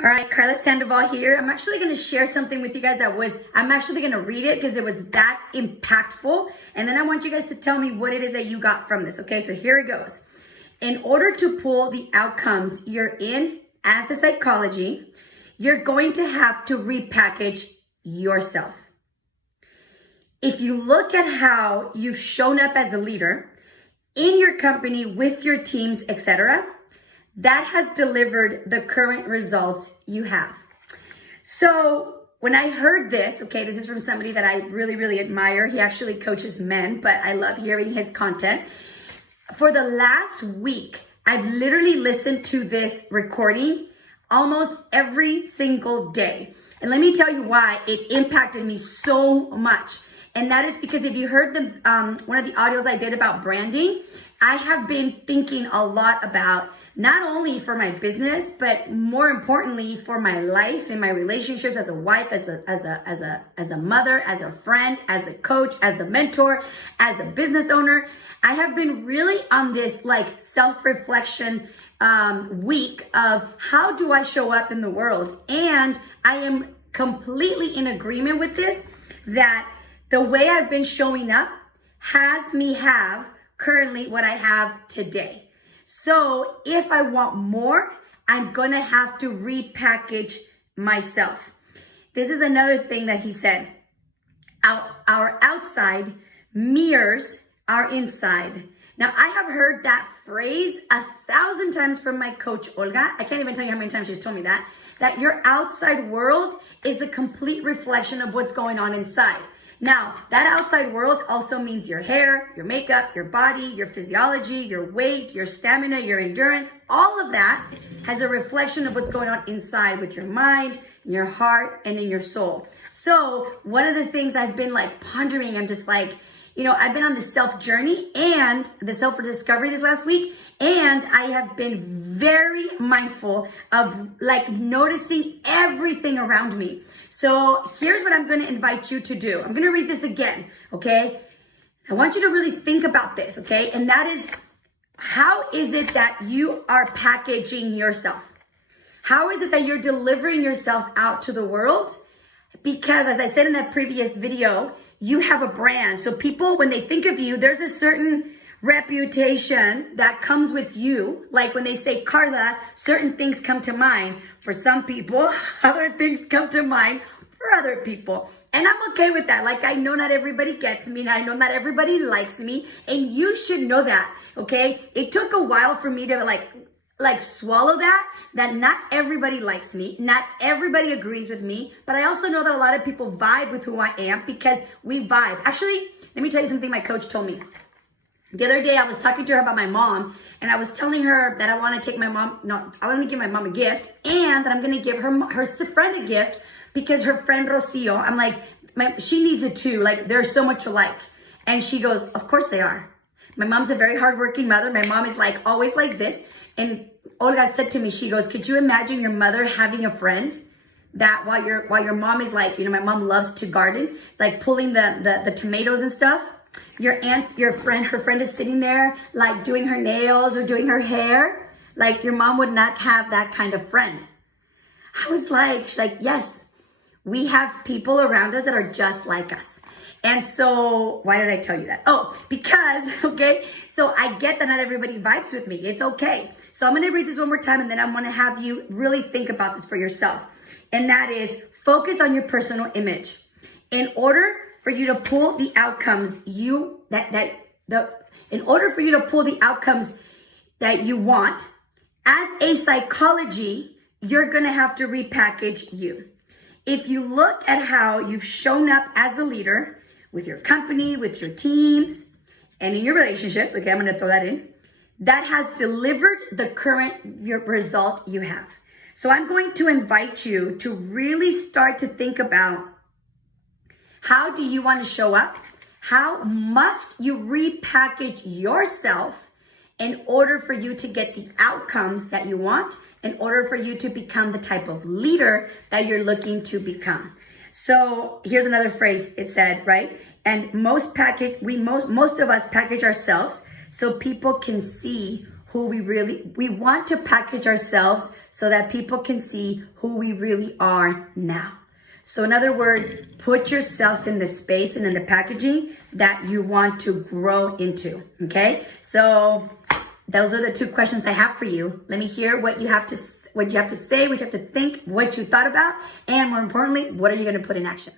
All right, Carla Sandoval here. I'm actually going to share something with you guys I'm actually going to read it because it was that impactful. And then I want you guys to tell me what it is that you got from this. Okay, so here it goes. In order to pull the outcomes you're in as a psychology, you're going to have to repackage yourself. If you look at how you've shown up as a leader in your company, with your teams, etc., that has delivered the current results you have. So when I heard this, okay, this is from somebody that I really, really admire. He actually coaches men, but I love hearing his content. For the last week, I've literally listened to this recording almost every single day. And let me tell you why it impacted me so much. And that is because if you heard one of the audios I did about branding, I have been thinking a lot about not only for my business, but more importantly for my life and my relationships as a wife, as a mother, as a friend, as a coach, as a mentor, as a business owner. I have been really on this like self-reflection week of how do I show up in the world? And I am completely in agreement with this, that the way I've been showing up has me have currently what I have today. So if I want more, I'm gonna have to repackage myself. This is another thing that he said. Our outside mirrors our inside. Now, I have heard that phrase 1,000 times from my coach, Olga. I can't even tell you how many times she's told me that your outside world is a complete reflection of what's going on inside. Now, that outside world also means your hair, your makeup, your body, your physiology, your weight, your stamina, your endurance. All of that has a reflection of what's going on inside with your mind, in your heart, and in your soul. So one of the things I've been like pondering, I'm just like, I've been on the self journey and the self discovery this last week. And I have been very mindful of like noticing everything around me. So here's what I'm going to invite you to do. I'm going to read this again. Okay. I want you to really think about this. Okay. And that is, how is it that you are packaging yourself? How is it that you're delivering yourself out to the world? Because as I said in that previous video, you have a brand. So people, when they think of you, there's a certain reputation that comes with you. Like when they say Carla, certain things come to mind for some people, other things come to mind for other people. And I'm okay with that. Like, I know not everybody gets me, and I know not everybody likes me, and you should know that, okay? It took a while for me to like swallow that not everybody likes me, not everybody agrees with me, but I also know that a lot of people vibe with who I am because we vibe. Actually, let me tell you something my coach told me. The other day I was talking to her about my mom, and I was telling her that I want to take my mom, I want to give my mom a gift, and that I'm going to give her friend a gift because her friend Rocio, I'm like, she needs it too. Like, they're so much alike. And she goes, of course they are. My mom's a very hardworking mother. My mom is like always like this. And Olga said to me, she goes, could you imagine your mother having a friend that while your mom is like, my mom loves to garden, like pulling the tomatoes and stuff. Her friend is sitting there like doing her nails or doing her hair. Like, your mom would not have that kind of friend. I was like, she's like, yes, we have people around us that are just like us. And so, why did I tell you that? Oh, because, okay, so I get that not everybody vibes with me. It's okay. So I'm going to read this one more time, and then I'm going to have you really think about this for yourself. And that is, focus on your personal image. In order for you to pull the outcomes that you want, as a psychology, you're going to have to repackage you. If you look at how you've shown up as a leader with your company, with your teams, and in your relationships, okay, I'm going to throw that in, that has delivered the current result you have. So I'm going to invite you to really start to think about, how do you want to show up? How must you repackage yourself in order for you to get the outcomes that you want, in order for you to become the type of leader that you're looking to become? So here's another phrase it said, right? And most of us package ourselves so people can see we want to package ourselves so that people can see who we really are now. So in other words, put yourself in the space and in the packaging that you want to grow into, okay? So those are the 2 questions I have for you. Let me hear what you have to say, what you have to think, what you thought about, and more importantly, what are you going to put in action?